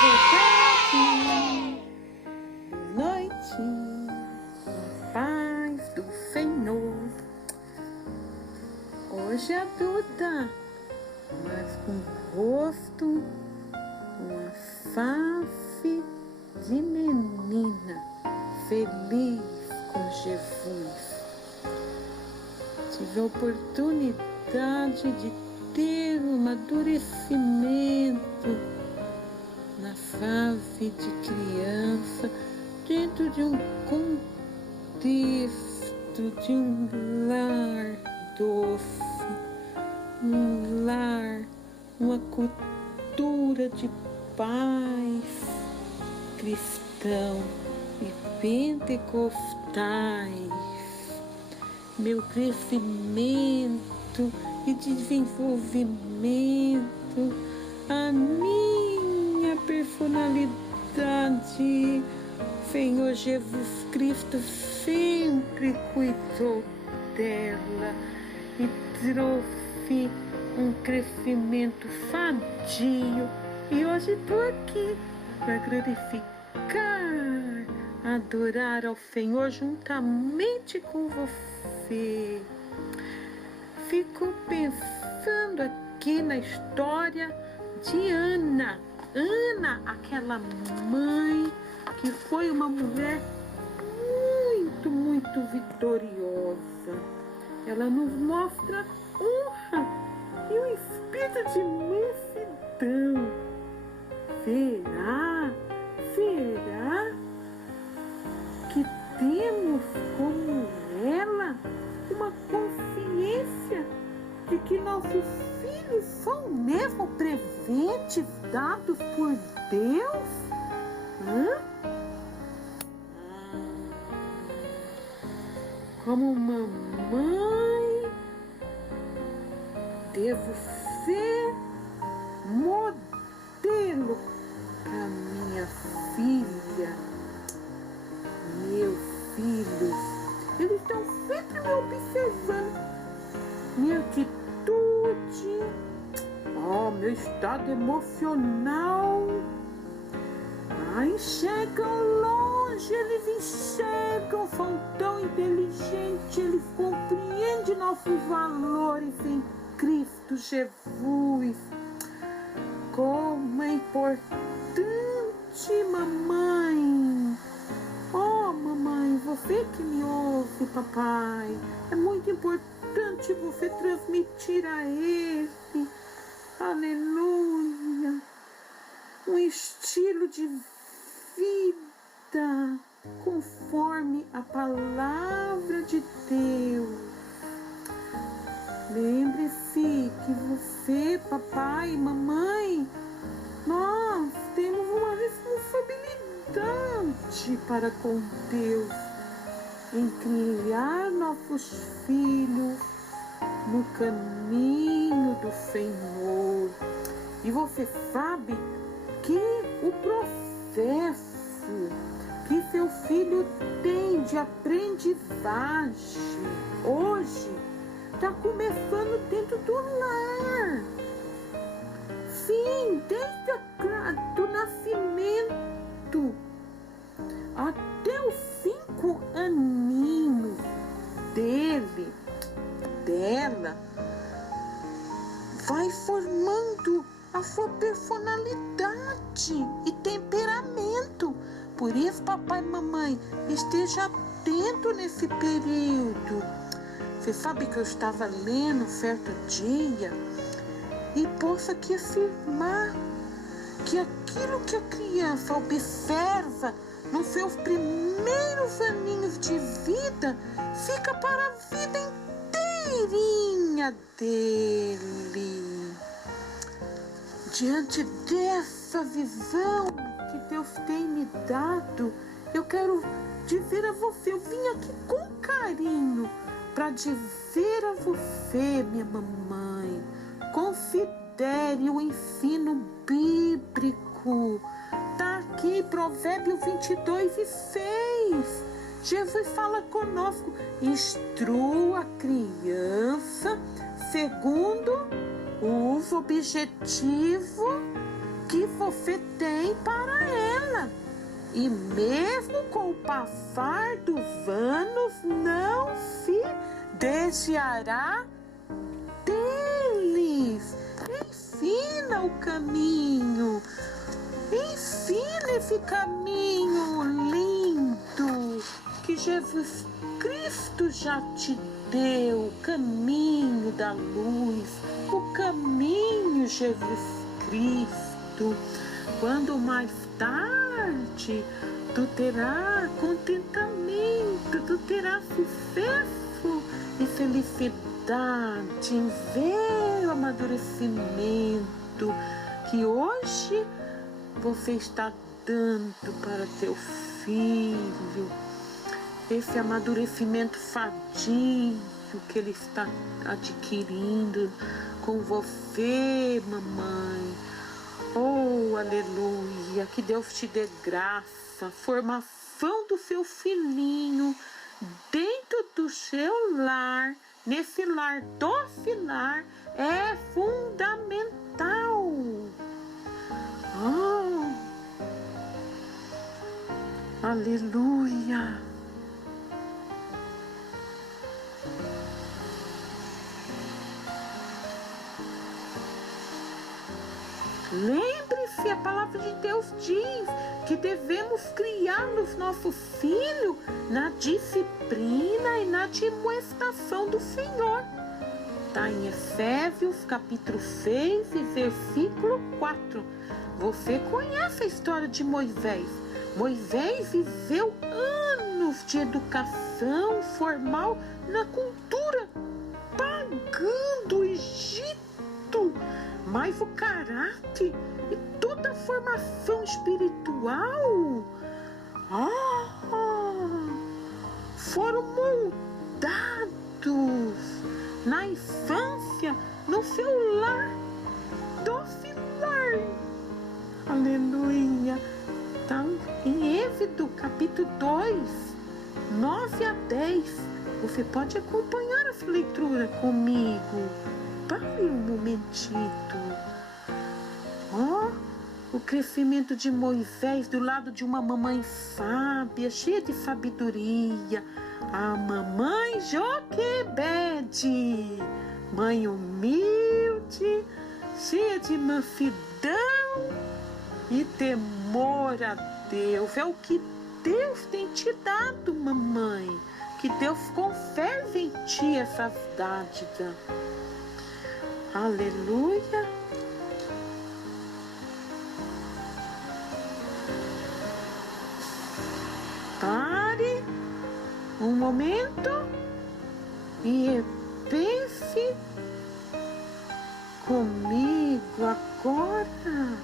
tarde, boa noite, paz do Senhor. Hoje é adulta, mas com rosto, uma face de menina, feliz com Jesus. Tive a oportunidade de ter um amadurecimento na fase de criança, dentro de um contexto de um lar doce, um lar, uma cultura de pais cristãos e pentecostais. Meu crescimento e desenvolvimento, a minha personalidade, Senhor Jesus Cristo sempre cuidou dela e trouxe um crescimento sadio. E hoje estou aqui para glorificar, adorar ao Senhor juntamente com você. Fico pensando aqui na história de Ana. Ana, aquela mãe que foi uma mulher muito vitoriosa. Ela nos mostra honra e um espírito de mansidão. Será que temos como ela uma consciência de que nossos filhos são mesmo presentes dados por Deus? Como mamãe, devo ser modelo para minha filha. Meus filhos, eles estão sempre me observando. Minha atitude, meu estado emocional. Enxergam longe, eles enxergam, são tão inteligentes, eles compreendem nossos valores em Cristo Jesus. Como é importante, mamãe. Mamãe, você que me ouve, papai, é muito importante você transmitir a ele, aleluia, um estilo de vida conforme a palavra de Deus. Lembre-se que você, papai e mamãe, nós temos uma responsabilidade para com Deus em criar nossos filhos no caminho do Senhor. E você sabe que o processo que seu filho tem de aprendizagem hoje está começando dentro do lar. Sim, desde o nascimento até os 5 aninhos dela, vai formando a sua personalidade e temperamento. Por isso, papai e mamãe, esteja atento nesse período. Você sabe que eu estava lendo certo dia e posso aqui afirmar que aquilo que a criança observa nos seus primeiros aninhos de vida fica para a vida inteirinha dele. Diante dessa visão que Deus tem me dado, eu quero dizer a você, eu vim aqui com carinho para dizer a você, minha mamãe, considere o ensino bíblico. Está aqui Provérbios 22:6. Jesus fala conosco, instrua a criança segundo os objetivos que você tem para ela. E mesmo com o passar dos anos, não se desviará deles. Ensina o caminho. Ensina esse caminho lindo que Jesus Cristo já te deu, o caminho da luz, o caminho Jesus Cristo. Quando mais tarde tu terás contentamento, tu terás sucesso e felicidade em ver o amadurecimento que hoje você está dando para teu filho, esse amadurecimento sadio que ele está adquirindo com você, mamãe. Oh, aleluia, que Deus te dê graça, formação do seu filhinho dentro do seu lar, nesse lar lar é fundamental. Oh, aleluia. Lembre-se, a palavra de Deus diz que devemos criar os nossos filhos na disciplina e na admoestação do Senhor. Está em Efésios capítulo 6 e versículo 4. Você conhece a história de Moisés. Moisés viveu anos de educação formal na cultura pagã do Egito, mas o caráter e toda a formação espiritual foram moldados na infância, no seu lar lar. Aleluia. Tá em Êxodo capítulo 2, 9 a 10. Você pode acompanhar essa leitura comigo. Pare um momentito. O crescimento de Moisés do lado de uma mamãe sábia, cheia de sabedoria. A mamãe Joquebede, mãe humilde, cheia de mansidão e temor a Deus. É o que Deus tem te dado, mamãe. Que Deus conserve em ti essa dádiva. Aleluia. Pare um momento e pense comigo agora.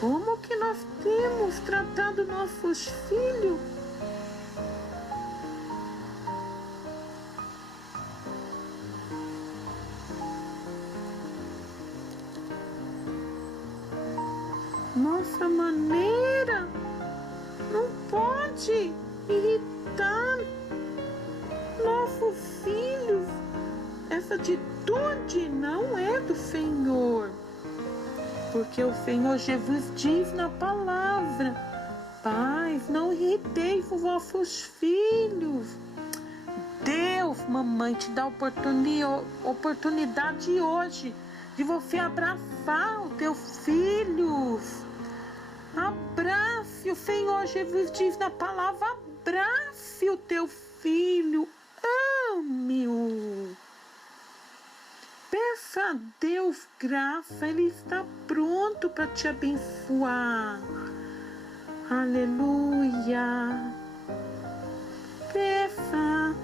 Como que nós temos tratado nossos filhos? Nossa maneira não pode irritar nossos filhos. Essa atitude não é do Senhor. Porque o Senhor Jesus diz na palavra: pais, não irriteis os vossos filhos. Deus, mamãe, te dá oportunidade hoje de você abraçar os teus filhos. Abrace, o Senhor Jesus diz na palavra: abrace o teu filho, ame-o. Peça a Deus graça, Ele está pronto para te abençoar. Aleluia. Peça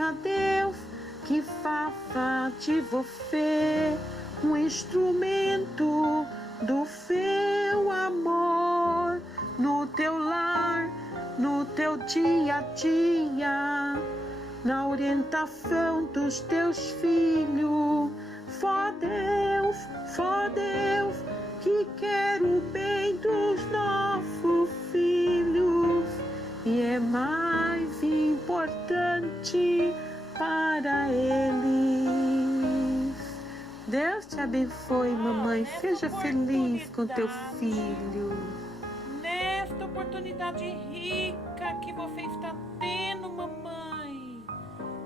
a Deus que faça de você um instrumento do seu amor no teu lar, no teu dia a dia, na orientação dos teus filhos. Só Deus que quer o bem dos nossos filhos e é mais importante para eles. Deus te te abençoe, mamãe. Seja feliz com teu filho. Nesta oportunidade rica que você está tendo, mamãe,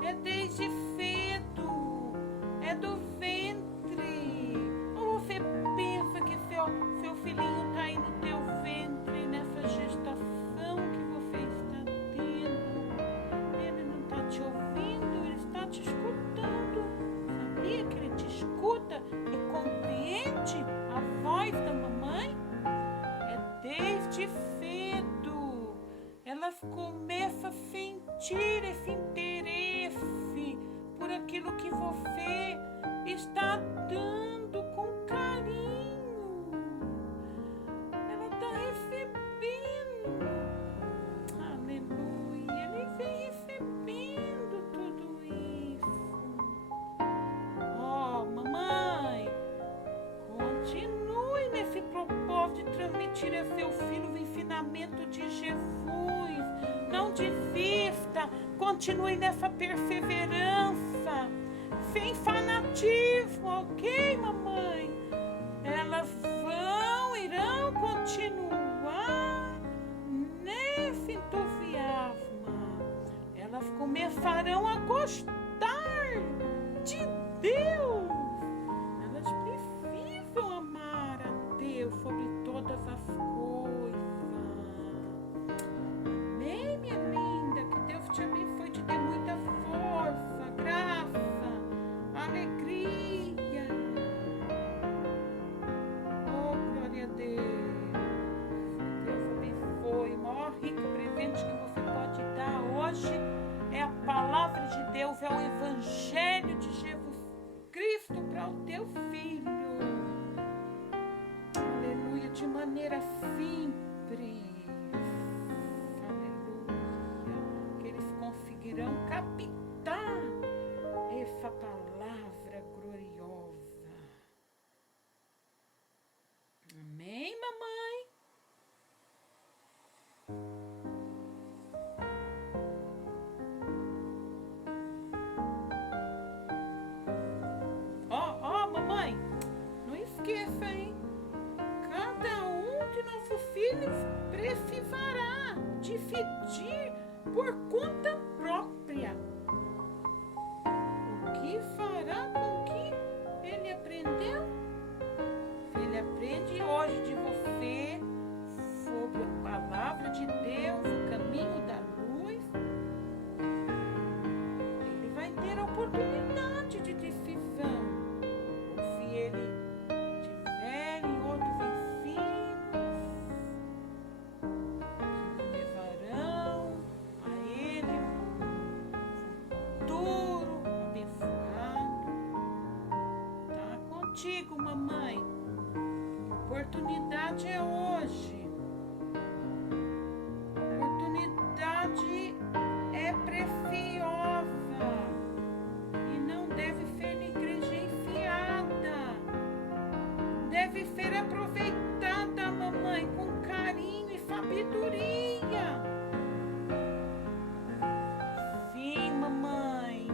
é desde cedo, é do ventre. Ou você pensa que seu filhinho está aí no teu ventre, nessa gestação que você está tendo? Ele não está te ouvindo, ele está te escutando. Sabia que ele te escuta e compreende a voz da mamãe? Desde cedo, elas começam a sentir esse interesse por aquilo que você está dando com carinho. Ela está recebendo. Aleluia. Ele vem recebendo tudo isso. Oh, mamãe, continue nesse propósito de transmitir a seu filho o ensinamento de Jesus. Não desista, continue nessa perseverança, sem fanatismo, ok, mamãe? Elas irão continuar nesse entusiasmo. Elas começarão a gostar de Deus. Elas precisam amar a Deus sobre todas as coisas. Amém, minha linda? Que Deus te abençoe, te dê muita força, graça, alegria. Oh, glória a Deus. Deus abençoe. O maior rico presente que você pode dar hoje é a palavra de Deus, é o Evangelho de Jesus Cristo para o teu filho. Aleluia, de maneira simples. Aleluia. Que eles conseguirão captar essa palavra gloriosa. Amém, mamãe? Ó, mamãe, não esqueça, hein? Cada um de nossos filhos precisará decidir por conta própria o que fará com que ele aprendeu. Se ele aprende hoje de você sobre a palavra de Deus, o caminho da luz, ele vai ter a oportunidade de decisão. Ou se ele tiver em outros ensinos que levarão a ele um futuro abençoado. Tá contigo, mamãe. A oportunidade é hoje. A oportunidade é preciosa e não deve ser negligenciada. Deve ser aproveitada, mamãe, com carinho e sabedoria. Sim, mamãe,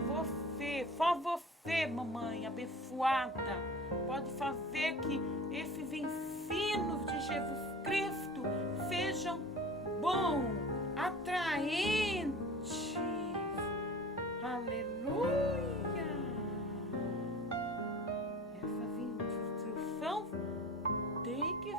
só você, mamãe, abençoada, pode fazer que esses ensinos de Jesus Cristo sejam bons, atraentes. Aleluia! Essas instruções têm que